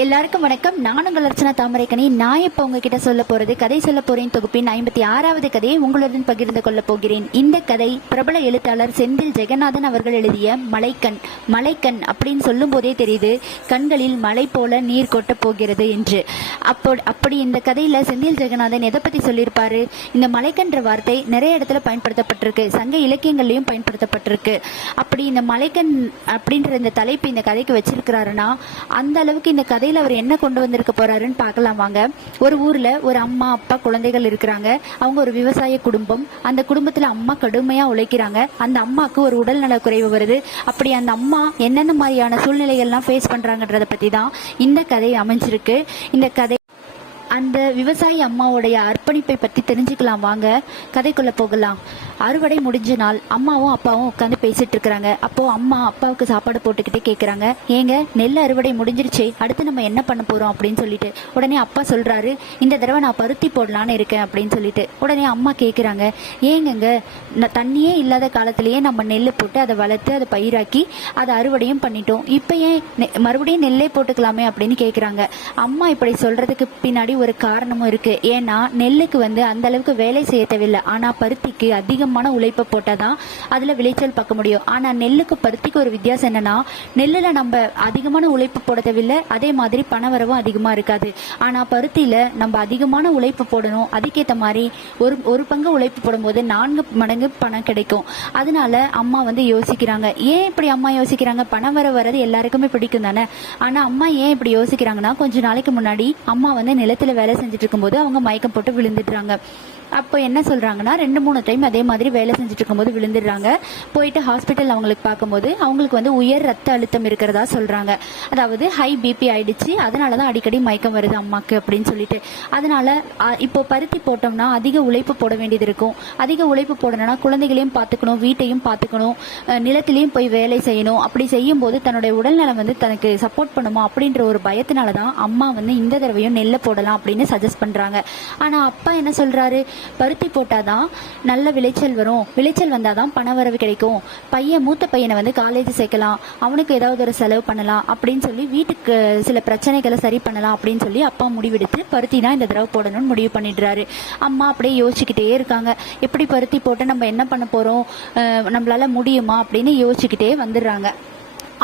எல்லாருக்கும் வணக்கம். நான் உங்கள் அர்ச்சனா தாமரைக்கணி நான் இப்போ உங்ககிட்ட சொல்ல போறது கதை சொல்ல போறேன் தொகுப்பின் ஐம்பத்தி ஆறாவது கதையை உங்களுடன் பகிர்ந்து கொள்ள போகிறேன். இந்த கதை பிரபல எழுத்தாளர் செந்தில் ஜெகநாதன் அவர்கள் எழுதிய மலைக்கண் மலைக்கண் அப்படின்னு சொல்லும் போதே தெரியுது கண்களில் மலை போல நீர் கொட்ட போகிறது என்று. அப்போ அப்படி இந்த கதையில செந்தில் ஜெகநாதன் எதை பத்தி சொல்லியிருப்பாரு? இந்த மலைக்கன்ற வார்த்தை நிறைய இடத்துல பயன்படுத்தப்பட்டிருக்கு சங்க இலக்கியங்கள்லையும் பயன்படுத்தப்பட்டிருக்கு. அப்படி இந்த மலைக்கண் அப்படின்ற இந்த தலைப்பு இந்த கதைக்கு வச்சிருக்கிறாருன்னா அந்த அளவுக்கு இந்த கதை கதையில அவர் என்ன கொண்டு வந்திருக்க போறாருன்னு பார்க்கலாம் வாங்க. ஒரு ஊர்ல ஒரு அம்மா அப்பா குழந்தைகள் இருக்கிறாங்க. அவங்க ஒரு விவசாய குடும்பம். அந்த குடும்பத்துல அம்மா கடுமையா உழைக்கிறாங்க. அந்த அம்மாக்கு ஒரு உடல்நல குறைவு வருது. அப்படி அந்த அம்மா என்னென்ன மாதிரியான சூழ்நிலைகள்லாம் ஃபேஸ் பண்றாங்கன்றத பத்தி தான் இந்த கதை அமைஞ்சிருக்கு. இந்த கதை அந்த விவசாயி அம்மாவுடைய அர்ப்பணிப்பை பத்தி தெரிஞ்சுக்கலாம் வாங்க. கதைக்குள்ள போகலாம். அறுவடை முடிஞ்ச நாள் அம்மாவும் அப்பாவும் உட்காந்து பேசிட்டு இருக்கிறாங்க. அப்போ அம்மா அப்பாவுக்கு சாப்பாடு போட்டுக்கிட்டே கேக்குறாங்க. ஏங்க நெல் அறுவடை முடிஞ்சிருச்சு. அடுத்து நம்ம என்ன பண்ண போறோம் அப்படின்னு சொல்லிட்டு உடனே அப்பா சொல்றாரு இந்த தடவை நான் பருத்தி போடலான்னு இருக்கேன் அப்படின்னு சொல்லிட்டு. உடனே அம்மா கேக்குறாங்க ஏங்கங்க தண்ணியே இல்லாத காலத்திலேயே நம்ம நெல் போட்டு அதை வளர்த்து அதை பயிராக்கி அதை அறுவடையும் பண்ணிட்டோம். இப்போ ஏன் நெ- மறுபடியும் நெல்லே போட்டுக்கலாமே அப்படின்னு கேக்குறாங்க. அம்மா இப்படி சொல்றதுக்கு பின்னாடி ஒரு காரணமும் இருக்கு. ஏன்னா நெல்லுக்கு வந்து அந்த அளவுக்கு வேலை செய்ய தேவையில்லை. ஆனா பருத்திக்கு அதிகமான உழைப்பை போட்டாதான் அதில் விளைச்சல் பார்க்க முடியும். ஆனால் நெல்லுக்கு பருத்திக்கு ஒரு வித்தியாசம் என்னென்னா நெல்லில் நம்ம அதிகமான உழைப்பு போட தேவையில்லை அதே மாதிரி பண வரவும் அதிகமாக இருக்காது. ஆனால் பருத்தியில் நம்ம அதிகமான உழைப்பு போடணும். அதுக்கேற்ற மாதிரி ஒரு ஒரு பங்கு உழைப்பு போடும்போது நான்கு மடங்கு பணம் கிடைக்கும். அதனால அம்மா வந்து யோசிக்கிறாங்க. ஏன் இப்படி அம்மா யோசிக்கிறாங்க? பணம் வர வரது எல்லாருக்குமே பிடிக்கும் தானே? ஆனால் அம்மா ஏன் இப்படி யோசிக்கிறாங்கன்னா கொஞ்ச நாளைக்கு முன்னாடி அம்மா வந்து நிலத்துல வேலை செஞ்சுட்டு இருக்கும்போது அவங்க மயக்கம் போட்டு விழுந்துடுறாங்க. அப்போ என்ன சொல்கிறாங்கன்னா ரெண்டு மூணு டைம் அதே மாதிரி வேலை செஞ்சுட்டு இருக்கும்போது விழுந்துடுறாங்க. போயிட்டு ஹாஸ்பிட்டல் அவங்களுக்கு பார்க்கும்போது அவங்களுக்கு வந்து உயர் ரத்த அழுத்தம் இருக்கிறதா சொல்கிறாங்க அதாவது ஹை பிபி ஆயிடுச்சு. அதனால தான் அடிக்கடி மயக்கம் வருது அம்மாக்கு அப்படின்னு சொல்லிட்டு. அதனால இப்போ பருத்தி போட்டோம்னா அதிக உழைப்பு போட வேண்டியது இருக்கும். அதிக உழைப்பு போடணும்னா குழந்தைகளையும் பார்த்துக்கணும் வீட்டையும் பார்த்துக்கணும் நிலத்திலையும் போய் வேலை செய்யணும். அப்படி செய்யும் போது தன்னுடைய உடல்நலம் வந்து தனக்கு சப்போர்ட் பண்ணுமா அப்படின்ற ஒரு பயத்தினால தான் அம்மா வந்து இந்த தடவையும் நெல்லை போடலாம் அப்படின்னு சஜஸ்ட் பண்ணுறாங்க ஆனால் அப்பா என்ன சொல்கிறாரு பருத்தி போட்டாதான் நல்ல விளைச்சல் வரும். விளைச்சல் வந்தாதான் பணவரவு கிடைக்கும். பையன் மூத்த பையனை வந்து காலேஜ் சேர்க்கலாம். அவனுக்கு ஏதாவது ஒரு செலவு பண்ணலாம் அப்படின்னு சொல்லி வீட்டுக்கு சில பிரச்சனைகளை சரி பண்ணலாம் அப்படின்னு சொல்லி அப்பா முடிவெடுத்து பருத்தி தான் இந்த தடவை போடணும்னு முடிவு பண்ணிடுறாரு. அம்மா அப்படியே யோசிச்சுக்கிட்டே இருக்காங்க. எப்படி பருத்தி போட்டு நம்ம என்ன பண்ண போறோம்? நம்மளால முடியுமா அப்படின்னு யோசிச்சுக்கிட்டே வந்துடுறாங்க.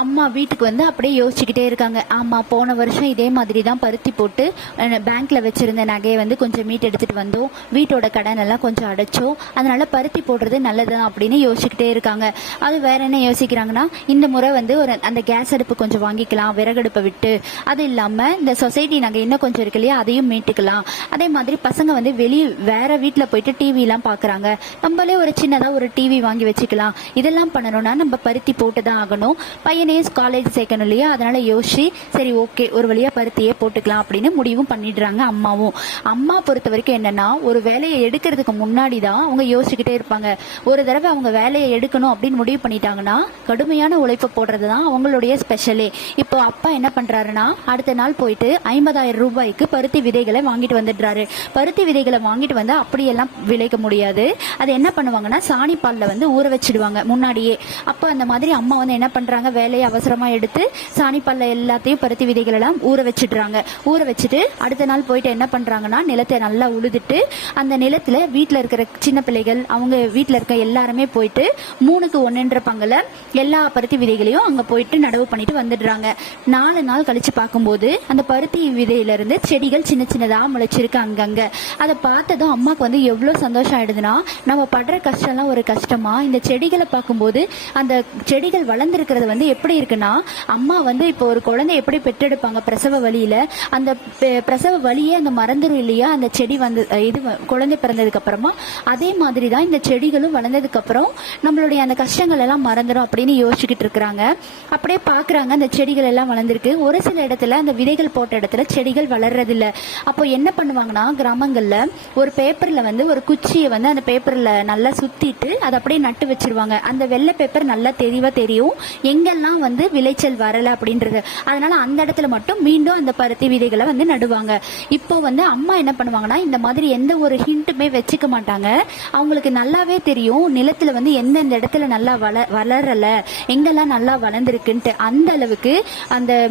அம்மா வீட்டுக்கு வந்து அப்படியே யோசிச்சுக்கிட்டே இருக்காங்க. ஆமாம் போன வருஷம் இதே மாதிரி தான் பருத்தி போட்டு பேங்க்கில் பேங்க்ல வச்சிருந்த நகையை வந்து கொஞ்சம் மீட் எடுத்துட்டு வந்தோம். வீட்டோட கடன் எல்லாம் கொஞ்சம் அடைச்சோம். அதனால பருத்தி போடுறது நல்லதுதான் அப்படின்னு யோசிச்சுக்கிட்டே இருக்காங்க. அது வேற என்ன யோசிக்கிறாங்கன்னா இந்த முறை வந்து ஒரு அந்த கேஸ் அடுப்பு கொஞ்சம் வாங்கிக்கலாம் விறகடுப்பை விட்டு. அது இல்லாம இந்த சொசைட்டி நகை இன்னும் கொஞ்சம் இருக்கு இல்லையா அதையும் மீட்டுக்கலாம். அதே மாதிரி பசங்க வந்து வெளியே வேற வீட்டில் போயிட்டு டிவி எல்லாம் பாக்குறாங்க. நம்மளே ஒரு சின்னதா ஒரு டிவி வாங்கி வச்சுக்கலாம். இதெல்லாம் பண்ணணும்னா நம்ம பருத்தி போட்டு தான் ஆகணும் பையனையும் காலேஜ் சேர்க்கணும் இல்லையா? அதனால யோசிச்சு சரி ஓகே ஒரு வழியா பருத்தியே போட்டுக்கலாம் அப்படின்னு முடிவும் பண்ணிடுறாங்க அம்மாவும். அம்மா பொறுத்த வரைக்கும் என்னன்னா ஒரு வேலையை எடுக்கிறதுக்கு முன்னாடி தான் அவங்க யோசிச்சுக்கிட்டே இருப்பாங்க. ஒரு தடவை அவங்க வேலையை எடுக்கணும் அப்படின்னு முடிவு பண்ணிட்டாங்கன்னா கடுமையான உழைப்பு போடுறது தான் அவங்களுடைய ஸ்பெஷலே இப்போ அப்பா என்ன பண்றாருன்னா அடுத்த நாள் போயிட்டு ஐம்பதாயிரம் ரூபாய்க்கு பருத்தி விதைகளை வாங்கிட்டு வந்துடுறாரு. பருத்தி விதைகளை வாங்கிட்டு வந்து அப்படியெல்லாம் விளைக்க முடியாது. அது என்ன பண்ணுவாங்கன்னா சாணி வந்து ஊற வச்சிடுவாங்க முன்னாடியே. அப்போ அந்த மாதிரி அம்மா வந்து என்ன பண்றாங்க வேலையை அவசரமா எடுத்து சாணி பால்ல எல்லாத்தையும் பருத்தி விதைகள் எல்லாம் ஊற வச்சிடுறாங்க. ஊற வச்சுட்டு அடுத்த நாள் போயிட்டு என்ன பண்றாங்கன்னா நிலத்தை நல்லா உழுதுட்டு அந்த நிலத்துல வீட்டில் இருக்கிற சின்ன பிள்ளைகள் அவங்க வீட்டில் இருக்க எல்லாருமே போயிட்டு மூணுக்கு ஒன்றுன்ற பங்கில் எல்லா பருத்தி விதைகளையும் அங்கே போயிட்டு நடவு பண்ணிட்டு வந்துடுறாங்க. நாலு நாள் கழித்து பார்க்கும்போது அந்த பருத்தி விதையிலேருந்து செடிகள் சின்ன சின்னதாக முளைச்சிருக்கு அங்கங்கே. அதை பார்த்ததும் அம்மாவுக்கு வந்து எவ்வளோ சந்தோஷம் ஆயிடுதுன்னா நம்ம படுற கஷ்டம்லாம் ஒரு கஷ்டமாக இந்த செடிகளை பார்க்கும்போது அந்த செடிகள் வளர்ந்துருக்கிறது வந்து எப்படி இருக்குன்னா அம்மா வந்து இப்போ ஒரு குழந்தை எப்படி பெற்றெடுப்பாங்க பிரசவ வழியில்? அந்த பெ- பிரசவ வழியே அந்த மறந்துடும் இல்லையா? அந்த செடி வந்து இது வ- குழந்தை பிறந்ததுக்கு அப்புறமா? அதே மாதிரி தான் இந்த செடிகளும் வளர்ந்ததுக்கு அப்புறம் நம்மளுடைய அந்த கஷ்டங்கள் எல்லாம் மறந்துடும் அப்படின்னு யோசிச்சுக்கிட்டு இருக்கிறாங்க. அப்படியே பாக்குறாங்க அந்த செடிகள் எல்லாம் வளர்ந்துருக்கு. ஒரு சில இடத்துல அந்த விதைகள் போட்ட இடத்துல செடிகள் வளர்றதில்ல. அப்போ என்ன பண்ணுவாங்கன்னா கிராமங்கள்ல ஒரு பேப்பர்ல வந்து ஒரு குச்சியை வந்து அந்த பேப்பர்ல நல்லா சுத்திட்டு அதை அப்படியே நட்டு வச்சிருவாங்க. அந்த வெள்ளை பேப்பர் நல்லா தெளிவா தெரியும். எங்கெல்லாம் வந்து விளைச்சல் வரல அப்படின்றது. அதனால அந்த இடத்துல மட்டும் மீண்டும் அந்த பருத்தி விதைகளை வந்து நடுவாங்க. இப்போ வந்து அம்மா என்ன பண்ணுவாங்கன்னா இந்த மாதிரி எந்த ஒரு ஹிண்ட்டுமே வச்சுக்க மாட்டாங்க. அவங்களுக்கு நல்லாவே தெரியும் நிலத்துல வந்து எந்தெந்த இடத்துல நல்லா வள வளரல எங்கெல்லாம் நல்லா வளர்ந்துருக்குன்ட்டு. அந்த அளவுக்கு அந்த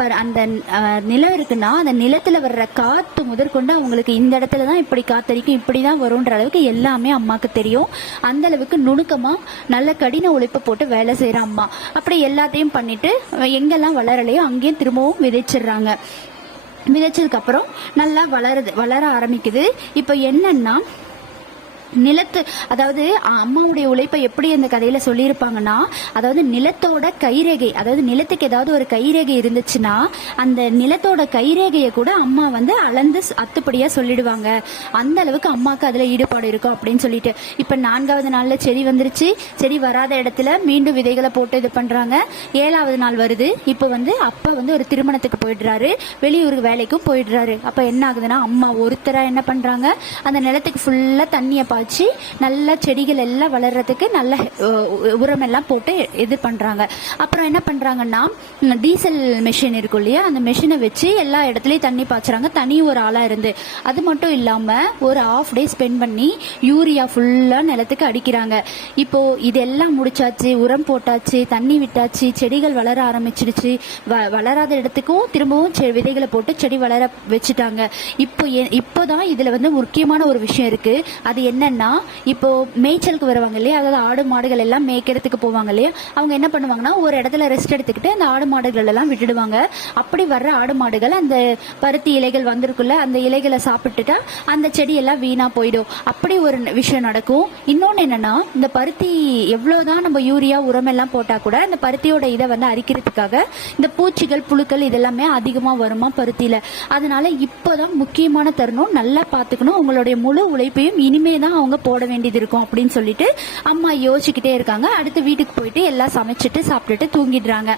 பர் அந்த நிலம் இருக்குன்னா அந்த நிலத்தில் வர்ற காற்று முதற்கொண்டு அவங்களுக்கு இந்த இடத்துல தான் இப்படி காத்தடிக்கும் இப்படி தான் வரும்ன்ற அளவுக்கு எல்லாமே அம்மாவுக்கு தெரியும். அந்த அளவுக்கு நுணுக்கமாக நல்ல கடின உழைப்பு போட்டு வேலை செய்கிற அம்மா. அப்படி எல்லாத்தையும் பண்ணிட்டு எங்கெல்லாம் வளரலையோ அங்கேயும் திரும்பவும் விதைச்சிடுறாங்க. விதைச்சதுக்கப்புறம் நல்லா வளருது வளர ஆரம்பிக்குது. இப்போ என்னன்னா நிலத்து அதாவது அம்மாவுடைய உழைப்பை எப்படி அந்த கதையில சொல்லியிருப்பாங்கன்னா அதாவது நிலத்தோட கைரேகை அதாவது நிலத்துக்கு ஏதாவது ஒரு கைரேகை இருந்துச்சுன்னா அந்த நிலத்தோட கைரேகையை கூட அம்மா வந்து அளந்து அத்துப்படியா சொல்லிடுவாங்க. அந்த அளவுக்கு அம்மாவுக்கு அதுல ஈடுபாடு இருக்கும் அப்படின்னு சொல்லிட்டு. இப்ப நான்காவது நாள்ல செடி வந்துருச்சு. செடி வராத இடத்துல மீண்டும் விதைகளை போட்டு இது பண்றாங்க. ஏழாவது நாள் வருது. இப்போ வந்து அப்பா வந்து ஒரு திருமணத்துக்கு போயிடுறாரு. வெளியூருக்கு வேலைக்கும் போயிடுறாரு. அப்ப என்ன ஆகுதுன்னா அம்மா ஒருத்தரா என்ன பண்றாங்க? அந்த நிலத்துக்கு ஃபுல்லா தண்ணியை வச்சு நல்ல செடிகள் எல்லாம் வளர்றதுக்கு நல்ல உரம் எல்லாம் போட்டு இது பண்ணுறாங்க அப்புறம் என்ன பண்ணுறாங்கன்னா டீசல் மிஷின் இருக்கும் இல்லையா? அந்த மிஷினை வச்சு எல்லா இடத்துலையும் தண்ணி பாய்ச்சுறாங்க. தனி ஒரு ஆளாக இருந்து. அது மட்டும் இல்லாமல் ஒரு ஆஃப் டே ஸ்பெண்ட் பண்ணி யூரியா ஃபுல்லாக நிலத்துக்கு அடிக்கிறாங்க. இப்போது இதெல்லாம் முடிச்சாச்சு உரம் போட்டாச்சு தண்ணி விட்டாச்சு செடிகள் வளர ஆரம்பிச்சிடுச்சு வ- வளராத இடத்துக்கும் திரும்பவும் செ- விதைகளை போட்டு செடி வளர வச்சுட்டாங்க. இப்போ இப்போ தான் இதில் வந்து முக்கியமான ஒரு விஷயம் இருக்குது அது என்ன என்னன்னா இப்போ மேய்ச்சலுக்கு வருவாங்க இல்லையா? அதாவது ஆடு மாடுகள் எல்லாம் மேய்க்கிறதுக்கு போவாங்க இல்லையா? அவங்க என்ன பண்ணுவாங்கன்னா ஒரு இடத்துல ரெஸ்ட் எடுத்துக்கிட்டு அந்த ஆடு மாடுகள் எல்லாம் விட்டுடுவாங்க. அப்படி வர்ற ஆடு மாடுகள் அந்த பருத்தி இலைகள் வந்திருக்குள்ள அந்த இலைகளை சாப்பிட்டுட்டா அந்த செடி எல்லாம் வீணா போயிடும். அப்படி ஒரு விஷயம் நடக்கும். இன்னொன்னு என்னன்னா இந்த பருத்தி எவ்வளவுதான் நம்ம யூரியா உரம் எல்லாம் போட்டா கூட அந்த பருத்தியோட இதை வந்து அரிக்கிறதுக்காக இந்த பூச்சிகள் புழுக்கள் இதெல்லாமே அதிகமா வருமா பருத்தியில? அதனால இப்போதான் முக்கியமான தருணம். நல்லா பாத்துக்கணும் உங்களுடைய முழு உழைப்பையும் இனிமே தான் அவங்க போட வேண்டியது இருக்கும் அப்படின்னு சொல்லிட்டு அம்மா யோசிச்சுக்கிட்டே இருக்காங்க. அடுத்து வீட்டுக்கு போயிட்டு எல்லாம் சமைச்சிட்டு சாப்பிட்டுட்டு தூங்கிடுறாங்க.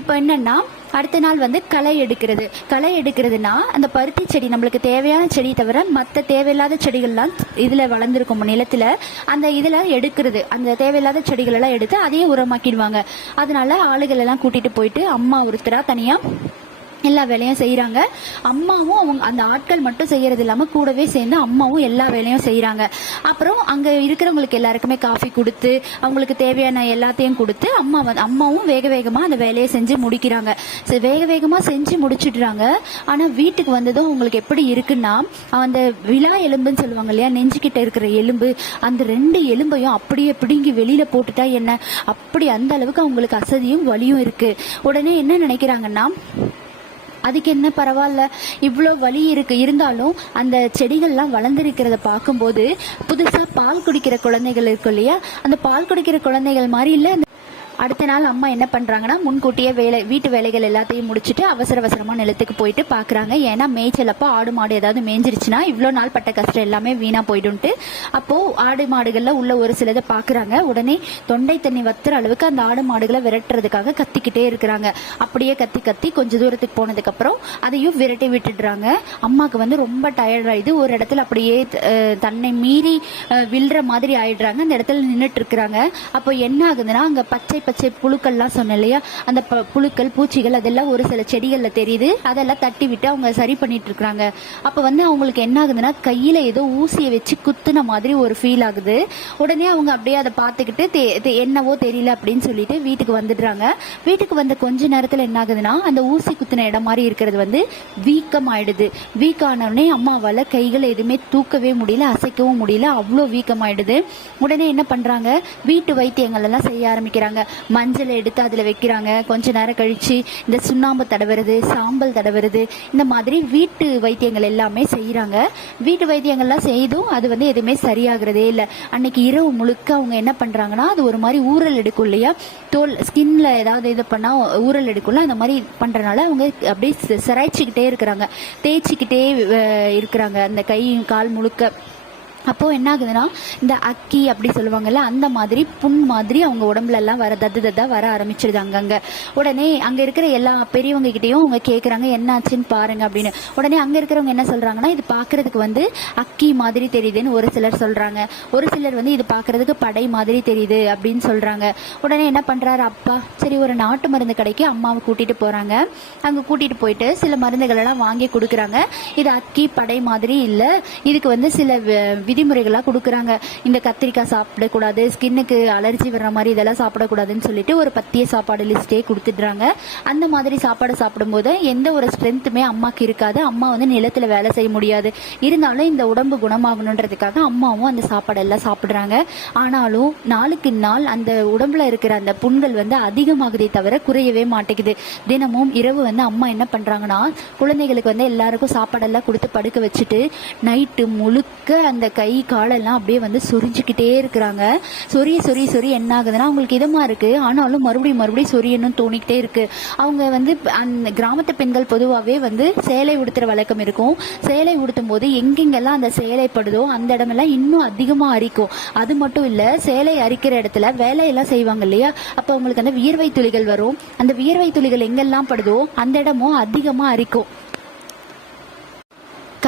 இப்போ என்னன்னா அடுத்த நாள் வந்து களை எடுக்கிறது. களை எடுக்கிறதுனா அந்த பருத்தி செடி நம்மளுக்கு தேவையான செடி தவிர மற்ற தேவையில்லாத செடிகள்லாம் இதில் வளர்ந்துருக்கும். நிலத்தில் அந்த இதில் எடுக்கிறது. அந்த தேவையில்லாத செடிகளெல்லாம் எடுத்து அதையே உரமாக்கிடுவாங்க. அதனால ஆளுகள் எல்லாம் போயிட்டு அம்மா ஒருத்தராக தனியாக எல்லா வேலையும் செய்கிறாங்க அம்மாவும் அவங்க அந்த ஆட்கள் மட்டும் செய்யறது இல்லாமல் கூடவே சேர்ந்து அம்மாவும் எல்லா வேலையும் செய்கிறாங்க அப்புறம் அங்கே இருக்கிறவங்களுக்கு எல்லாருக்குமே காஃபி கொடுத்து அவங்களுக்கு தேவையான எல்லாத்தையும் கொடுத்து அம்மா வந்து அம்மாவும் வேக வேகமாக அந்த வேலையை செஞ்சு முடிக்கிறாங்க. வேக வேகமாக செஞ்சு முடிச்சிடுறாங்க. ஆனால் வீட்டுக்கு வந்ததும் அவங்களுக்கு எப்படி இருக்குன்னா அந்த விழா எலும்புன்னு சொல்லுவாங்க இல்லையா நெஞ்சுக்கிட்ட இருக்கிற எலும்பு அந்த ரெண்டு எலும்பையும் அப்படியே பிடுங்கி வெளியில் போட்டுட்டா என்ன? அப்படி அந்த அளவுக்கு அவங்களுக்கு அசதியும் வலியும் இருக்குது உடனே என்ன நினைக்கிறாங்கன்னா அதுக்கு என்ன பரவாயில்ல இவ்வளோ வலி இருக்கு. இருந்தாலும் அந்த செடிகள்லாம் வளர்ந்துருக்கிறத பார்க்கும்போது புதுசாக பால் குடிக்கிற குழந்தைகள் இருக்கும் இல்லையா? அந்த பால் குடிக்கிற குழந்தைகள் மாதிரி இல்லை? அந்த அடுத்த நாள் அம்மா என்ன பண்ணுறாங்கன்னா முன்கூட்டியே வேலை வீட்டு வேலைகள் எல்லாத்தையும் முடிச்சுட்டு அவசர அவசரமாக நிலத்துக்கு போயிட்டு பார்க்குறாங்க ஏன்னா மேய்ச்சலப்போ ஆடு மாடு ஏதாவது மேய்ஞ்சிருச்சுன்னா இவ்வளோ நாள் பட்ட கஷ்டம் எல்லாமே வீணாக போயிடும்ட்டு அப்போது ஆடு மாடுகளில் உள்ள ஒரு சிலதை பார்க்குறாங்க உடனே தொண்டை தண்ணி வத்துற அளவுக்கு அந்த ஆடு மாடுகளை விரட்டுறதுக்காக கத்திக்கிட்டே இருக்கிறாங்க. அப்படியே கத்தி கத்தி கொஞ்சம் தூரத்துக்கு போனதுக்கப்புறம் அதையும் விரட்டி விட்டுடுறாங்க. அம்மாக்கு வந்து ரொம்ப டயர்ட் ஒரு இடத்துல அப்படியே தன்னை மீறி விழுற மாதிரி ஆயிடுறாங்க. அந்த இடத்துல நின்றுட்டு இருக்கிறாங்க. அப்போ என்ன ஆகுதுன்னா அங்கே பச்சை பச்சை புழுக்கள்லாம் சொன்னேன் இல்லையா? அந்த ப- புழுக்கள் பூச்சிகள் அதெல்லாம் ஒரு சில செடிகளில் தெரியுது. அதெல்லாம் தட்டி விட்டு அவங்க சரி பண்ணிட்டு இருக்கிறாங்க அப்போ வந்து அவங்களுக்கு என்ன ஆகுதுன்னா கையில் ஏதோ ஊசியை வச்சு குத்துன மாதிரி ஒரு ஃபீல் ஆகுது. உடனே அவங்க அப்படியே அதை பார்த்துக்கிட்டு என்னவோ தெரியல அப்படின்னு சொல்லிட்டு வீட்டுக்கு வந்துடுறாங்க. வீட்டுக்கு வந்த கொஞ்ச நேரத்தில் என்ன ஆகுதுன்னா அந்த ஊசி குத்துன இடம் மாதிரி இருக்கிறது வந்து வீக்கம் ஆயிடுது வீக் ஆனவுடனே அம்மாவால் கைகளை எதுவுமே தூக்கவே முடியல அசைக்கவும் முடியல அவ்வளோ வீக்கம் ஆயிடுது உடனே என்ன பண்ணுறாங்க வீட்டு வைத்தியங்கள் எல்லாம் செய்ய ஆரம்பிக்கிறாங்க. மஞ்சள் எடுத்து அதில் வைக்கிறாங்க. கொஞ்ச நேரம் கழிச்சு இந்த சுண்ணாம்பு தடவுறது சாம்பல் தடவுறது இந்த மாதிரி வீட்டு வைத்தியங்கள் எல்லாமே செய்கிறாங்க வீட்டு வைத்தியங்கள்லாம் செய்தும் அது வந்து எதுவுமே சரியாகிறதே இல்லை. அன்னைக்கு இரவு முழுக்க அவங்க என்ன பண்ணுறாங்கன்னா அது ஒரு மாதிரி ஊறல் எடுக்கும் இல்லையா? தோல் ஸ்கின்ல ஏதாவது இது பண்ணால் ஊறல் எடுக்கும்ல அந்த மாதிரி பண்றதுனால அவங்க அப்படியே சிராய்ச்சிக்கிட்டே இருக்கிறாங்க. தேய்ச்சிக்கிட்டே இருக்கிறாங்க. அந்த கை கால் முழுக்க. அப்போது என்ன ஆகுதுன்னா இந்த அக்கி அப்படி சொல்லுவாங்கல்ல அந்த மாதிரி புண் மாதிரி அவங்க உடம்புலலாம் வர தத்து தத்தா வர ஆரம்பிச்சிருது அங்கங்கே உடனே அங்கே இருக்கிற எல்லா பெரியவங்க கிட்டேயும் அவங்க கேட்குறாங்க என்ன ஆச்சுன்னு பாருங்க அப்படின்னு. உடனே அங்கே இருக்கிறவங்க என்ன சொல்கிறாங்கன்னா இது பார்க்குறதுக்கு வந்து அக்கி மாதிரி தெரியுதுன்னு ஒரு சிலர் சொல்கிறாங்க ஒரு சிலர் வந்து இது பார்க்குறதுக்கு படை மாதிரி தெரியுது அப்படின்னு சொல்கிறாங்க உடனே என்ன பண்ணுறாரு அப்பா சரி ஒரு நாட்டு மருந்து கடைக்கு அம்மாவை கூட்டிகிட்டு போகிறாங்க அங்கே கூட்டிகிட்டு போயிட்டு சில மருந்துகளெல்லாம் வாங்கி கொடுக்குறாங்க. இது அக்கி படை மாதிரி இல்லை. இதுக்கு வந்து சில விதிமுறைகளாக கொடுக்குறாங்க. இந்த கத்திரிக்காய் சாப்பிடக்கூடாது ஸ்கின்னுக்கு அலர்ஜி வர்ற மாதிரி இதெல்லாம் சாப்பிடக்கூடாதுன்னு சொல்லிட்டு ஒரு பத்திய சாப்பாடு லிஸ்ட்டே கொடுத்துட்றாங்க. அந்த மாதிரி சாப்பாடு சாப்பிடும்போது எந்த ஒரு ஸ்ட்ரென்த்துமே அம்மாக்கு இருக்காது. அம்மா வந்து நிலத்தில் வேலை செய்ய முடியாது. இருந்தாலும் இந்த உடம்பு குணமாகணுன்றதுக்காக அம்மாவும் அந்த சாப்பாடெல்லாம் சாப்பிட்றாங்க. ஆனாலும் நாளுக்கு நாள் அந்த உடம்புல இருக்கிற அந்த புண்கள் வந்து அதிகமாகுதே தவிர குறையவே மாட்டேங்குது. தினமும் இரவு வந்து அம்மா என்ன பண்ணுறாங்கன்னா குழந்தைகளுக்கு வந்து எல்லாருக்கும் சாப்பாடெல்லாம் கொடுத்து படுக்க வச்சுட்டு நைட்டு முழுக்க அந்த கை காலெல்லாம் அப்படியே வந்து சொரிஞ்சுக்கிட்டே இருக்கிறாங்க. சொரிய சொரிய சொரிய என்ன ஆகுதுன்னா அவங்களுக்கு இதமா இருக்கு. ஆனாலும் மறுபடியும் மறுபடியும் சொரியணும் தோணிக்கிட்டே இருக்கு. அவங்க வந்து அந்த கிராமத்து பெண்கள் பொதுவாகவே வந்து சேலை உடுத்துற வழக்கம் இருக்கும். சேலை உடுத்தும் போது எங்கெங்கெல்லாம் அந்த சேலை படுதோ அந்த இடமெல்லாம் இன்னும் அதிகமாக அரிக்கும். அது மட்டும் இல்லை சேலை அரிக்கிற இடத்துல வேலையெல்லாம் செய்வாங்க இல்லையா? அப்போ அவங்களுக்கு அந்த வியர்வை துளிகள் வரும். அந்த வியர்வை துளிகள் எங்கெல்லாம் படுதோ அந்த இடமும் அதிகமாக அரிக்கும்.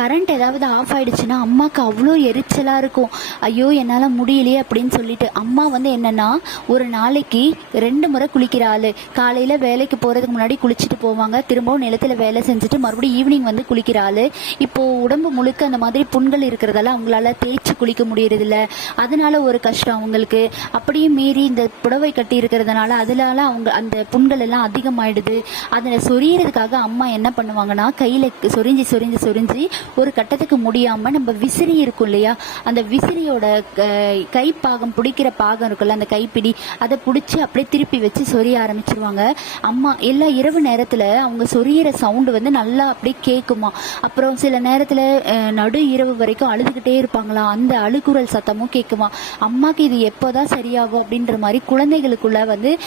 கரண்ட் ஏதாவது ஆஃப் ஆயிடுச்சுன்னா அம்மாவுக்கு அவ்வளோ எரிச்சலாக இருக்கும். ஐயோ என்னால் முடியலையே அப்படின்னு சொல்லிட்டு அம்மா வந்து என்னன்னா ஒரு நாளைக்கு ரெண்டு முறை குளிக்கிற ஆள். காலையில் வேலைக்கு போகிறதுக்கு முன்னாடி குளிச்சுட்டு போவாங்க. திரும்பவும் நிலத்தில் வேலை செஞ்சுட்டு மறுபடியும் ஈவினிங் வந்து குளிக்கிற ஆள். இப்போது உடம்பு முழுக்க அந்த மாதிரி புண்கள் இருக்கிறதால அவங்களால தேய்ச்சி குளிக்க முடியறதில்ல. அதனால ஒரு கஷ்டம் அவங்களுக்கு. அப்படியே மீறி இந்த புடவை கட்டி இருக்கிறதுனால அதனால அவங்க அந்த புண்கள் எல்லாம் அதிகமாயிடுது. அதை சொரியறதுக்காக அம்மா என்ன பண்ணுவாங்கன்னா கையில் சொரிஞ்சு சொரிஞ்சு சொரிஞ்சு ஒரு கட்டத்துக்கு முடியாம நம்ம விசிறி இருக்கும் இல்லையா? அந்த விசிறியோட க- கைப்பாகம் பிடிக்கிற பாகம் இருக்குல்ல அந்த கைப்பிடி அதை பிடிச்சி அப்படியே திருப்பி வச்சு சொரிய ஆரம்பிச்சிருவாங்க. அம்மா எல்லா இரவு நேரத்துல அவங்க சொரியிற சவுண்டு வந்து நல்லா அப்படியே கேட்குமா அப்புறம் சில நேரத்துல நடு இரவு வரைக்கும் அழுதுகிட்டே இருப்பாங்களா? அந்த அழுகுரல் சத்தமும் கேட்குமா அம்மாக்கு இது எப்போதான் சரியாகும் அப்படின்ற மாதிரி குழந்தைகளுக்குள்ள வந்து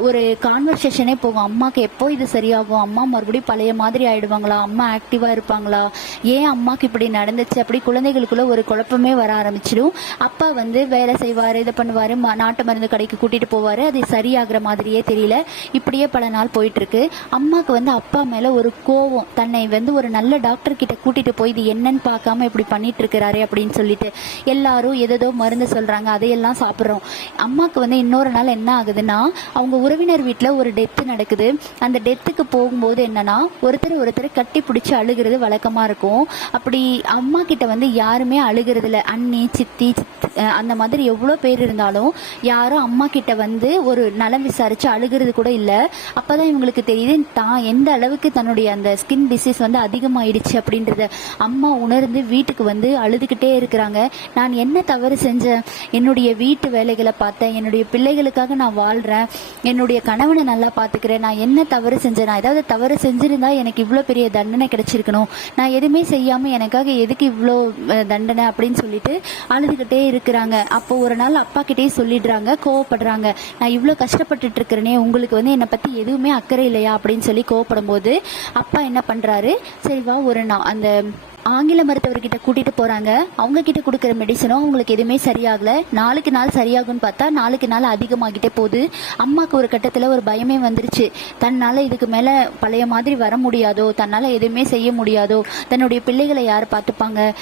ஒரு கான்வர்சேஷனே போகும். அம்மாக்கு எப்போ இது சரியாகும்? அம்மா மறுபடியும் பழைய மாதிரி ஆயிடுவாங்களா? அம்மா ஆக்டிவா இருப்பாங்களா? ஏன் அம்மாக்கு இப்படி நடந்துச்சு அப்படி குழந்தைகளுக்குள்ள ஒரு குழப்பமே வர ஆரம்பிச்சிடும். அப்பா வந்து வேலை செய்வார் இதை பண்ணுவாரு ம- நாட்டு மருந்து கடைக்கு கூட்டிட்டு போவாரு. அது சரியாகிற மாதிரியே தெரியல. இப்படியே பல நாள் போயிட்டு இருக்கு அம்மாக்கு வந்து அப்பா மேல ஒரு கோவம். தன்னை வந்து ஒரு நல்ல டாக்டர் கிட்ட கூட்டிட்டு போய் இது என்னன்னு பார்க்காம இப்படி பண்ணிட்டு இருக்கிறாரு அப்படின்னு சொல்லிட்டு எல்லாரும் எதோ மருந்து சொல்றாங்க அதையெல்லாம் சாப்பிட்றோம். அம்மாக்கு வந்து இன்னொரு நாள் என்ன ஆகுதுன்னா அவங்க உறவினர் வீட்டில் ஒரு டெத்து நடக்குது. அந்த டெத்துக்கு போகும்போது என்னன்னா ஒருத்தர் ஒருத்தர் கட்டி பிடிச்சி அழுகிறது வழக்கமா இருக்கும். அப்படி அம்மா கிட்ட வந்து யாருமே அழுகிறதில்ல. அண்ணி சித்தி அந்த மாதிரி எவ்வளோ பேர் இருந்தாலும் யாரும் அம்மா கிட்ட வந்து ஒரு நலம் விசாரிச்சு அழுகிறது கூட இல்லை. அப்போ தான் இவங்களுக்கு தெரியுது தான் எந்த அளவுக்கு தன்னுடைய அந்த ஸ்கின் டிசீஸ் வந்து அதிகமாயிடுச்சு அப்படின்றத அம்மா உணர்ந்து வீட்டுக்கு வந்து அழுதுகிட்டே இருக்கிறாங்க. நான் என்ன தவறு செஞ்சேன்? என்னுடைய வீட்டு வேலைகளை பார்த்தேன். என்னுடைய பிள்ளைகளுக்காக நான் வாழ்கிறேன் என்னுடைய கணவனை நல்லா பார்த்துக்கிறேன். நான் என்ன தவறு செஞ்சேன்? நான் ஏதாவது தவறு செஞ்சிருந்தா எனக்கு இவ்வளோ பெரிய தண்டனை கிடைச்சிருக்கணும். நான் எதுவுமே செய்யாம எனக்காக எதுக்கு இவ்வளோ தண்டனை அப்படின்னு சொல்லிட்டு அழுதுகிட்டே இருக்கிறாங்க. அப்போ ஒரு நாள் அப்பா கிட்டே சொல்லிடுறாங்க கோவப்படுறாங்க. நான் இவ்வளோ கஷ்டப்பட்டுட்டு இருக்கிறேனே உங்களுக்கு வந்து என்னை பத்தி எதுவுமே அக்கறை இல்லையா அப்படின்னு சொல்லி கோவப்படும் போது அப்பா என்ன பண்றாரு சரி வா ஒரு நா- அந்த ஆங்கில மருத்துவர்கிட்ட கூட்டிட்டு போறாங்க. அவங்க கிட்ட கொடுக்குற மெடிசனும் அவங்களுக்கு எதுவுமே சரியாகல. நாளுக்கு நாள் சரியாகும்னு பார்த்தா நாளுக்கு நாள் அதிகமாகிட்டே போகுது. அம்மாக்கு ஒரு கட்டத்துல ஒரு பயமே வந்துருச்சு. தன்னால இதுக்கு மேல பழைய மாதிரி வர முடியாதோ தன்னால எதுவுமே செய்ய முடியாதோ தன்னுடைய பிள்ளைகளை யார் பார்த்துப்பாங்க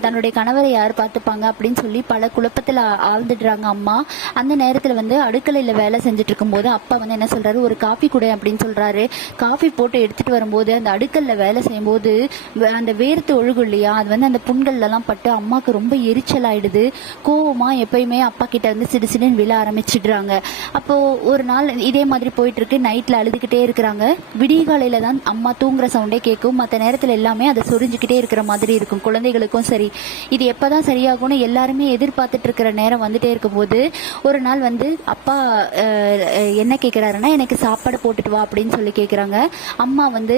தன்னுடைய கணவரை யார் பார்த்துப்பாங்க அப்படின்னு சொல்லி பல குழப்பத்தில் ஆழ்ந்துடுறாங்க அம்மா. அந்த நேரத்தில் வந்து அடுக்கலையில் வேலை செஞ்சுட்டு இருக்கும்போது அப்பா வந்து என்ன சொல்றாரு? ஒரு காஃபி கொடு அப்படின்னு சொல்றாரு. காஃபி போட்டு எடுத்துட்டு வரும்போது அந்த அடுக்கல்ல வேலை செய்யும்போது வ- அந்த வேர்த்து ஒழுகும் இல்லையா அது வந்து அந்த புண்கள்லாம் பட்டு அம்மாவுக்கு ரொம்ப எரிச்சல் ஆயிடுது கோவமா எப்பயுமே அப்பா கிட்ட இருந்து சிடு சிடுன்னு விழ ஆரம்பிச்சிடுறாங்க. அப்போ ஒரு நாள் இதே மாதிரி போயிட்டு இருக்கு நைட்ல அழுதுகிட்டே இருக்கிறாங்க. விடிகாலையில தான் அம்மா தூங்குற சவுண்டே கேட்கும். மற்ற நேரத்துல எல்லாமே அதை சொரிஞ்சுக்கிட்டே இருக்கிற மாதிரி இருக்கும். குழந்தைகளுக்கும் சரி. இது எப்பதான் சரியாகும்னு எல்லாருமே எதிர்பார்த்துட்டு இருக்கிற நேரம் வந்துட்டே இருக்கும்போது ஒரு நாள் வந்து அப்பா என்ன கேட்குறாருன்னா எனக்கு சாப்பாடு போட்டுட்டு வா அப்படின்னு சொல்லி கேட்குறாங்க அம்மா வந்து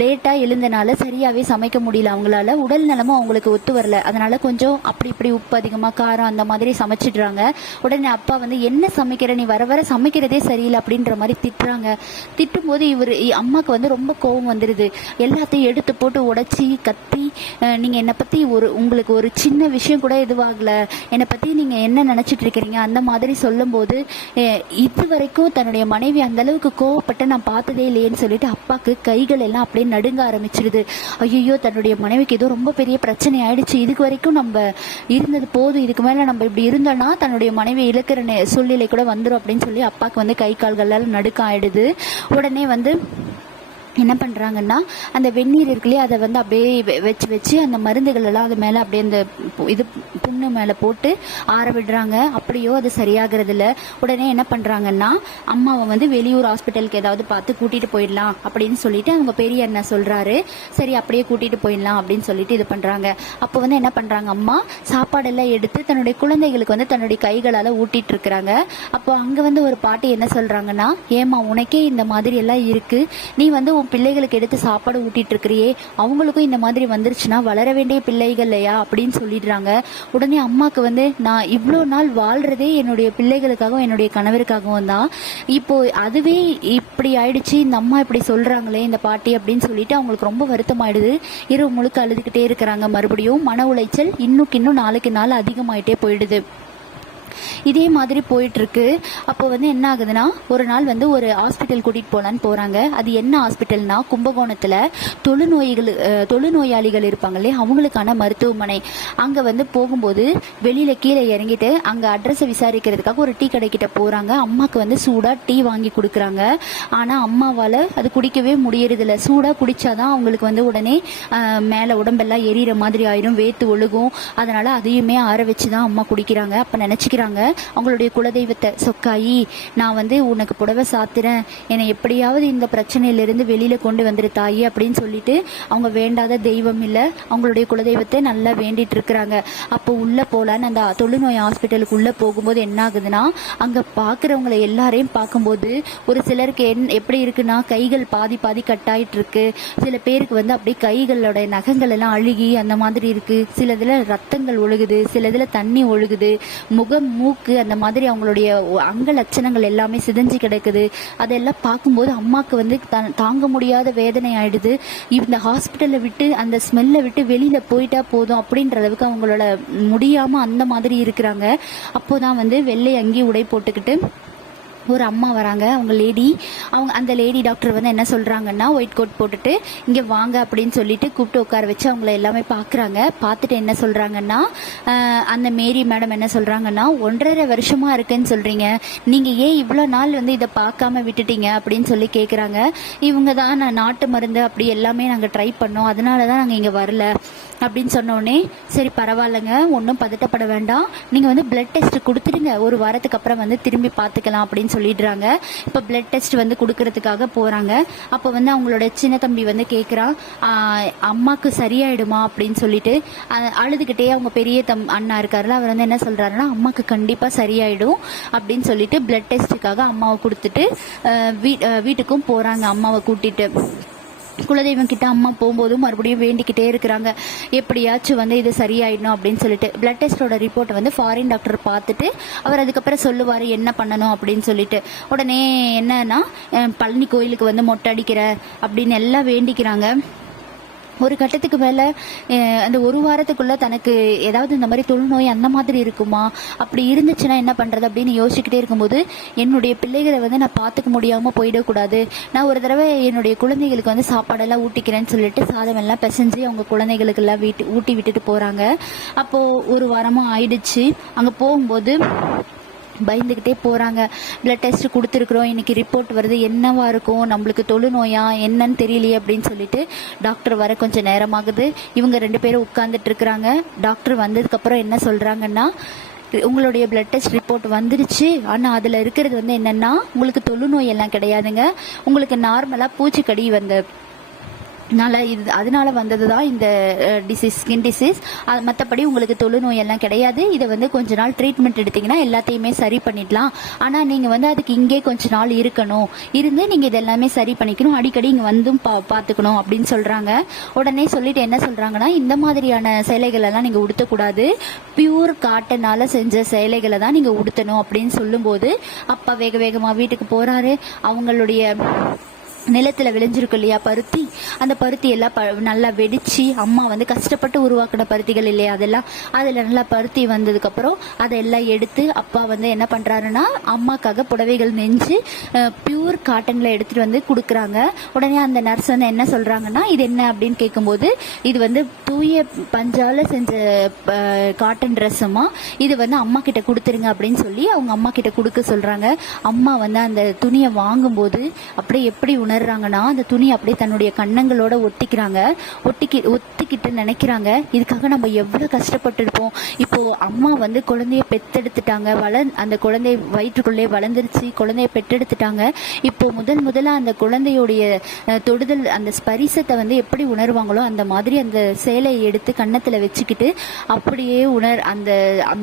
லேட்டாக எழுந்தனால சரியாகவே சமைக்க முடியல. அவங்களால உடல் நலமும் அவங்களுக்கு ஒத்து வரல. அதனால கொஞ்சம் அப்படி இப்படி உப்பு அதிகமாக காரம் அந்த மாதிரி சமைச்சிடுறாங்க. உடனே அப்பா வந்து என்ன சமைக்கிற? நீ வர வர சமைக்கிறதே சரியில்லை அப்படின்ற மாதிரி திட்டுறாங்க. திட்டும்போது இவர் அம்மாக்கு வந்து ரொம்ப கோபம் வந்துடுது எல்லாத்தையும் எடுத்து போட்டு உடைச்சி கத்தி நீங்கள் நீங்க என்னை பத்தி ஒரு உங்களுக்கு ஒரு சின்ன விஷயம் கூட எதுவாகல. என்னை பத்தி நீங்க என்ன நினைச்சிட்டு இருக்கிறீங்க அந்த மாதிரி சொல்லும்போது இது வரைக்கும் தன்னுடைய மனைவி அந்த அளவுக்கு கோவப்பட்டு நான் பார்த்ததே இல்லையேன்னு சொல்லிட்டு அப்பாக்கு கைகள் எல்லாம் அப்படியே நடுங்க ஆரம்பிச்சிடுது ஐயோ தன்னுடைய மனைவிக்கு ஏதோ ரொம்ப பெரிய பிரச்சனை ஆயிடுச்சு. இதுக்கு வரைக்கும் நம்ம இருந்தது போதும். இதுக்கு மேல நம்ம இப்படி இருந்தோம்னா தன்னுடைய மனைவி இழக்கிற சூழ்நிலை கூட வந்துடும் அப்படின்னு சொல்லி அப்பாக்கு வந்து கை கால்கள் எல்லாம் நடுக்கம் ஆயிடுது. உடனே வந்து என்ன பண்ணுறாங்கன்னா அந்த வெந்நீர் இருக்குல்லையே அதை வந்து அப்படியே வெ- வச்சு வச்சு அந்த மருந்துகளெல்லாம் அது மேலே அப்படியே அந்த பு- இது புண்ணு மேலே போட்டு ஆற விடுறாங்க. அப்படியோ அது சரியாகிறது இல்லை உடனே என்ன பண்ணுறாங்கன்னா அம்மாவை வந்து வெளியூர் ஹாஸ்பிட்டலுக்கு ஏதாவது பார்த்து கூட்டிகிட்டு போயிடலாம் அப்படின்னு சொல்லிட்டு அவங்க பெரிய அண்ணன் சொல்கிறாரு சரி அப்படியே கூட்டிகிட்டு போயிடலாம் அப்படின்னு சொல்லிட்டு இது பண்ணுறாங்க அப்போ வந்து என்ன பண்ணுறாங்க அம்மா சாப்பாடெல்லாம் எடுத்து தன்னுடைய குழந்தைகளுக்கு வந்து தன்னுடைய கைகளால் ஊட்டிகிட்டு இருக்கிறாங்க. அப்போ அங்கே வந்து ஒரு பாட்டி என்ன சொல்கிறாங்கன்னா ஏமா உனக்கே இந்த மாதிரி எல்லாம் இருக்குது நீ வந்து பிள்ளைகளுக்கு எடுத்து சாப்பாடு ஊட்டிட்டு இருக்கிறியே அவங்களுக்கும் இந்த மாதிரி வந்துருச்சுன்னா வளர வேண்டிய பிள்ளைகள் இல்லையா அப்படின்னு சொல்லிடுறாங்க. உடனே அம்மாக்கு வந்து நான் இவ்வளோ நாள் வாழ்றதே என்னுடைய பிள்ளைகளுக்காகவும் என்னுடைய கணவருக்காகவும் தான். இப்போ அதுவே இப்படி ஆயிடுச்சு இந்த அம்மா இப்படி சொல்றாங்களே இந்த பாட்டி அப்படின்னு சொல்லிட்டு அவங்களுக்கு ரொம்ப வருத்தமாயிடுது. இரவு முழுக்க அழுதுகிட்டே இருக்கிறாங்க. மறுபடியும் மன உளைச்சல் இன்னுக்கு இன்னும் நாளுக்கு நாள் அதிகமாயிட்டே போயிடுது. இதே மாதிரி போயிட்டு இருக்கு அப்போ வந்து என்ன ஆகுதுன்னா ஒரு நாள் வந்து ஒரு ஹாஸ்பிட்டல் கூட்டிகிட்டு போகலான்னு போகிறாங்க அது என்ன ஹாஸ்பிட்டல்னா கும்பகோணத்தில் தொழுநோய்கள் தொழுநோயாளிகள் இருப்பாங்க இல்லையா? அவங்களுக்கான மருத்துவமனை. அங்கே வந்து போகும்போது வெளியில் கீழே இறங்கிட்டு அங்கே அட்ரஸை விசாரிக்கிறதுக்காக ஒரு டீ கடைக்கிட்ட போகிறாங்க அம்மாவுக்கு வந்து சூடாக டீ வாங்கி கொடுக்குறாங்க. ஆனால் அம்மாவால் அது குடிக்கவே முடியறதில்ல. சூடாக குடித்தாதான் அவங்களுக்கு வந்து உடனே மேலே உடம்பெல்லாம் எரியிற மாதிரி ஆயிரும். வேத்து ஒழுகும். அதனால் அதையுமே ஆற வச்சு தான் அம்மா குடிக்கிறாங்க. அப்போ நினச்சிக்கிறாங்க அவங்களுடைய குலதெய்வத்தை சொக்காயி நான் வந்து உனக்கு புடவை சாத்துறேன். என்னை எப்படியாவது இந்த பிரச்சனையிலிருந்து வெளியில் கொண்டு வந்துரு தாயி அப்படின்னு சொல்லிட்டு அவங்க வேண்டாத தெய்வம் இல்லை. அவங்களுடைய குலதெய்வத்தை நல்லா வேண்டிட்டு இருக்கிறாங்க. அப்போ உள்ளே போகலான்னு அந்த தொழுநோய் ஹாஸ்பிட்டலுக்கு உள்ளே போகும்போது என்ன ஆகுதுன்னா அங்கே பார்க்குறவங்களை எல்லாரையும் பார்க்கும்போது ஒரு சிலருக்கு என் எப்படி இருக்குன்னா கைகள் பாதி பாதி கட்டாயிட்டு இருக்கு சில பேருக்கு வந்து அப்படியே கைகளோட நகங்கள் எல்லாம் அழுகி அந்த மாதிரி இருக்கு. சிலதுல ரத்தங்கள் ஒழுகுது. சிலதுல தண்ணி ஒழுகுது. முகம் மூக்கு அந்த மாதிரி அவங்களுடைய அங்க லட்சணங்கள் எல்லாமே சிதைஞ்சு கிடக்குது. அதெல்லாம் பார்க்கும்போது அம்மாவுக்கு வந்து தாங்க முடியாத வேதனை ஆயிடுது. இந்த ஹாஸ்பிட்டலை விட்டு அந்த ஸ்மெல்லை விட்டு வெளியில போயிட்டா போதும் அப்படின்ற அளவுக்கு அவங்களோட முடியாம அந்த மாதிரி இருக்கிறாங்க. அப்போதான் வந்து வெள்ளை அங்கி உடை போட்டுக்கிட்டு ஒரு அம்மா வராங்க அவங்க லேடி அவங்க அந்த லேடி டாக்டர் வந்து என்ன சொல்கிறாங்கன்னா ஒயிட் கோட் போட்டுட்டு இங்கே வாங்க அப்படின்னு சொல்லிட்டு கூப்பிட்டு உட்கார வச்சு அவங்கள எல்லாமே பார்க்குறாங்க பார்த்துட்டு என்ன சொல்கிறாங்கன்னா அந்த மேரி மேடம் என்ன சொல்கிறாங்கன்னா ஒன்றரை வருஷமாக இருக்குன்னு சொல்கிறீங்க நீங்கள் ஏன் இவ்வளோ நாள் வந்து இதை பார்க்காம விட்டுட்டீங்க? அப்படின்னு சொல்லி கேட்குறாங்க இவங்க தான் நான் நாட்டு மருந்து அப்படி எல்லாமே நாங்கள் ட்ரை பண்ணோம். அதனால தான் நாங்கள் இங்கே வரல. அப்படின்னு சொன்னோடனே சரி பரவாயில்லைங்க. ஒன்றும் பதட்டப்பட வேண்டாம். நீங்கள் வந்து பிளட் டெஸ்ட் கொடுத்துடுங்க. ஒரு வாரத்துக்கு அப்புறம் வந்து திரும்பி பார்த்துக்கலாம் அப்படின்னு சொல்லிடுறாங்க. இப்போ பிளட் டெஸ்ட் வந்து கொடுக்கறதுக்காக போகிறாங்க அப்போ வந்து அவங்களோட சின்ன தம்பி வந்து கேட்குறான் அம்மாவுக்கு சரியாயிடுமா? அப்படின்னு சொல்லிட்டு அழுதுகிட்டே அவங்க பெரிய தம் அண்ணா இருக்காருல அவர் வந்து என்ன சொல்கிறாருன்னா அம்மாக்கு கண்டிப்பாக சரியாயிடும். அப்படின்னு சொல்லிட்டு பிளட் டெஸ்ட்டுக்காக அம்மாவை கொடுத்துட்டு வீ- வீட்டுக்கும் போகிறாங்க அம்மாவை கூட்டிட்டு. குலதெய்வம் கிட்ட அம்மா போகும்போது மறுபடியும் வேண்டிக்கிட்டே இருக்கிறாங்க. எப்படியாச்சும் வந்து இது சரியாயிடணும் அப்படின்னு சொல்லிட்டு. பிளட் டெஸ்டோட ரிப்போர்ட்டை வந்து ஃபாரின் டாக்டர் பார்த்துட்டு அவர் அதுக்கப்புறம் சொல்லுவார் என்ன பண்ணணும் அப்படின்னு சொல்லிட்டு. உடனே என்னன்னா பழனி கோயிலுக்கு வந்து மொட்டை அடிக்கிற அப்படின்னு எல்லாம் வேண்டிக்கிறாங்க. ஒரு கட்டத்துக்கு மேல அந்த ஒரு வாரத்துக்குள்ள தனக்கு ஏதாவது இந்த மாதிரி தொழுநோய் அந்த மாதிரி இருக்குமா? அப்படி இருந்துச்சுன்னா என்ன பண்றது அப்படின்னு யோசிச்சுக்கிட்டே இருக்கும்போது என்னுடைய பிள்ளைகளை வந்து நான் பார்த்துக்க முடியாம போயிடக்கூடாது. நான் ஒரு தடவை என்னுடைய குழந்தைகளுக்கு வந்து சாப்பாடெல்லாம் ஊட்டிக்கிறேன்னு சொல்லிட்டு சாதம் எல்லாம் பிசைஞ்சு அவங்க குழந்தைகளுக்கு எல்லாம் வீட்டு ஊட்டி விட்டுட்டு போறாங்க. அப்போ ஒரு வாரமாக ஆயிடுச்சு. அங்க போகும்போது பயந்துக்கிட்டே போகிறாங்க பிளட் டெஸ்ட் கொடுத்துருக்குறோம். இன்றைக்கி ரிப்போர்ட் வருது. என்னவாக இருக்கும்? நம்மளுக்கு தொழுநோயா என்னன்னு தெரியலையே அப்படின்னு சொல்லிட்டு டாக்டர் வர கொஞ்சம் நேரமாகுது. இவங்க ரெண்டு பேரும் உட்காந்துட்ருக்குறாங்க இருக்கிறாங்க. டாக்டர் வந்ததுக்கப்புறம் என்ன சொல்கிறாங்கன்னா உங்களுடைய பிளட் டெஸ்ட் ரிப்போர்ட் வந்துருச்சு. ஆனால் அதில் இருக்கிறது வந்து என்னென்னா உங்களுக்கு தொழுநோய் எல்லாம் கிடையாதுங்க. உங்களுக்கு நார்மலாக பூச்சிக்கடி வந்த அதனால இது அதனால வந்தது தான் இந்த டிசீஸ் ஸ்கின் டிசீஸ் மற்றபடி உங்களுக்கு தொழுநோய் எல்லாம் கிடையாது. இதை வந்து கொஞ்ச நாள் ட்ரீட்மெண்ட் எடுத்தீங்கன்னா எல்லாத்தையுமே சரி பண்ணிடலாம். ஆனால் நீங்கள் வந்து அதுக்கு இங்கே கொஞ்ச நாள் இருக்கணும். இருந்து நீங்கள் இதெல்லாமே சரி பண்ணிக்கணும். அடிக்கடி இங்கே வந்தும் பா பார்த்துக்கணும் அப்படின்னு சொல்கிறாங்க உடனே சொல்லிட்டு என்ன சொல்கிறாங்கன்னா இந்த மாதிரியான சேலைகள் எல்லாம் நீங்கள் உடுத்தக்கூடாது. பியூர் காட்டனால் செஞ்ச சேலைகளை தான் நீங்கள் உடுத்தணும் அப்படின்னு சொல்லும்போது அப்பா வேக வேகமாக வீட்டுக்கு போகிறாரு அவங்களுடைய நிலத்தில் விளைஞ்சிருக்கும் இல்லையா பருத்தி? அந்த பருத்தி எல்லாம் ப நல்லா வெடித்து அம்மா வந்து கஷ்டப்பட்டு உருவாக்கின பருத்திகள் இல்லையா அதெல்லாம்? அதில் நல்லா பருத்தி வந்ததுக்கப்புறம் அதெல்லாம் எடுத்து அப்பா வந்து என்ன பண்ணுறாருன்னா அம்மாக்காக புடவைகள் நெஞ்சு பியூர் காட்டனில் எடுத்துகிட்டு வந்து கொடுக்குறாங்க. உடனே அந்த நர்ஸ் வந்து என்ன சொல்கிறாங்கன்னா இது என்ன? அப்படின்னு கேட்கும்போது இது வந்து தூய பஞ்சால் செஞ்ச காட்டன் ட்ரெஸ்ஸுமா இது வந்து அம்மா கிட்ட கொடுத்துருங்க அப்படின்னு சொல்லி அவங்க அம்மா கிட்ட கொடுக்க சொல்கிறாங்க அம்மா வந்து அந்த துணியை வாங்கும்போது அப்படியே எப்படி உணர் உணர்றாங்கன்னா அந்த துணி அப்படியே தன்னுடைய கண்ணங்களோட ஒட்டிக்கிறாங்க. ஒட்டிக்கி ஒத்திக்கிட்டு நினைக்கிறாங்க. இதுக்காக நம்ம எவ்வளவு கஷ்டப்பட்டிருப்போம். இப்போ அம்மா வந்து குழந்தைய பெத்தெடுத்துட்டாங்க வள அந்த குழந்தை வயிற்றுக்குள்ளே வளர்ந்துருச்சு. குழந்தைய பெற்றெடுத்துட்டாங்க. இப்போ முதல் முதல்ல அந்த குழந்தையுடைய தொடுதல் அந்த ஸ்பரிசத்தை வந்து எப்படி உணர்வாங்களோ அந்த மாதிரி அந்த சேலையை எடுத்து கன்னத்துல வச்சுக்கிட்டு அப்படியே உணர் அந்த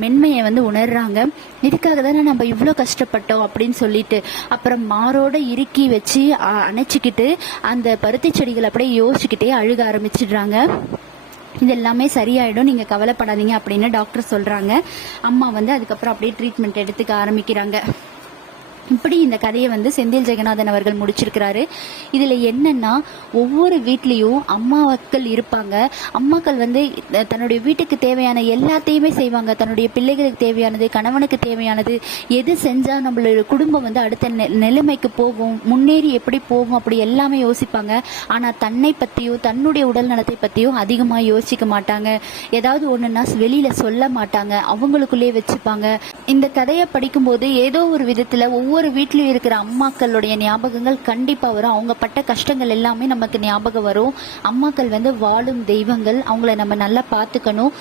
மென்மையை வந்து உணர்றாங்க. இதுக்காக தானே நம்ம இவ்வளோ கஷ்டப்பட்டோம் அப்படின்னு சொல்லிட்டு அப்புறம் மாரோட இறுக்கி வச்சு அணை நினச்சிக்கிட்டு அந்த பருத்தி செடிகள் அப்படியே யோசிச்சுக்கிட்டே அழுக ஆரம்பிச்சிடுறாங்க. இது எல்லாமே சரியாயிடும். நீங்கள் கவலைப்படாதீங்க அப்படின்னு டாக்டர் சொல்கிறாங்க அம்மா வந்து அதுக்கப்புறம் அப்படியே ட்ரீட்மெண்ட் எடுத்துக்க ஆரம்பிக்கிறாங்க. இப்படி இந்த கதையை வந்து செந்தில் ஜெகநாதன் அவர்கள் முடிச்சிருக்கிறாரு. இதுல என்னன்னா ஒவ்வொரு வீட்லேயும் அம்மாக்கள் இருப்பாங்க. அம்மாக்கள் வந்து தன்னுடைய வீட்டுக்கு தேவையான எல்லாத்தையுமே செய்வாங்க. தன்னுடைய பிள்ளைகளுக்கு தேவையானது கணவனுக்கு தேவையானது எது செஞ்சா நம்மளோட குடும்பம் வந்து அடுத்த நெ- நிலைமைக்கு போகும் முன்னேறி எப்படி போகும் அப்படி எல்லாமே யோசிப்பாங்க. ஆனா தன்னை பத்தியோ தன்னுடைய உடல் நலத்தை பத்தியோ அதிகமா யோசிக்க மாட்டாங்க. ஏதாவது ஒண்ணுன்னா வெளியில சொல்ல மாட்டாங்க. அவங்களுக்குள்ளே வச்சுப்பாங்க. இந்த கதையை படிக்கும்போது ஏதோ ஒரு விதத்துல ஒவ்வொரு ஒவ்வொரு வீட்லயும் இருக்கிற அம்மாக்களுடைய ஞாபகங்கள் கண்டிப்பா வரும். அவங்க பட்ட கஷ்டங்கள் எல்லாமே நமக்கு ஞாபகம் வரும். அம்மாக்கள் வந்து வாழும் தெய்வங்கள். அவங்கள நம்ம நல்லா பார்த்துக்கணும்.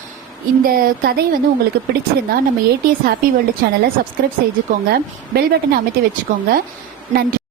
இந்த கதை வந்து உங்களுக்கு பிடிச்சிருந்தா நம்ம ஏடிஎஸ் ஹாப்பி வேர்ல்டு சேனலை சப்ஸ்கிரைப் செஞ்சுக்கோங்க பெல் பட்டனை அமைத்து வச்சுக்கோங்க. நன்றி.